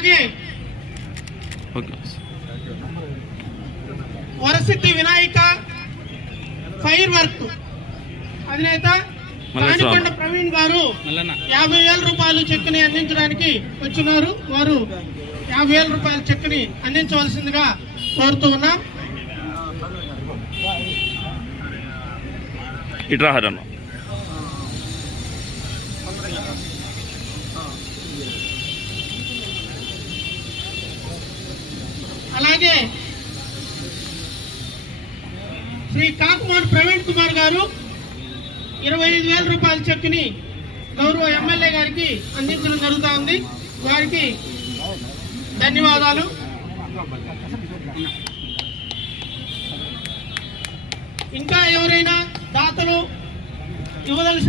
అలాగే Varasiddhi Vinayaka fire work అధినేత కాణికొండ ప్రవీణ్ గారు 50,000 రూపాయలు చెక్కుని అందించడానికి వచ్చినారు. వారు 50,000 రూపాయల చెక్కుని అందించవలసిందిగా కోరుతూ ఉన్నాం. అలాగే శ్రీ కాకుమాన్ ప్రవీణ్ కుమార్ గారు 25,000 రూపాయల చెక్కుని గౌరవ ఎమ్మెల్యే గారికి అందించడం జరుగుతూ ఉంది. వారికి ధన్యవాదాలు. ఇంకా ఎవరైనా దాతలు ఇవ్వదలసిన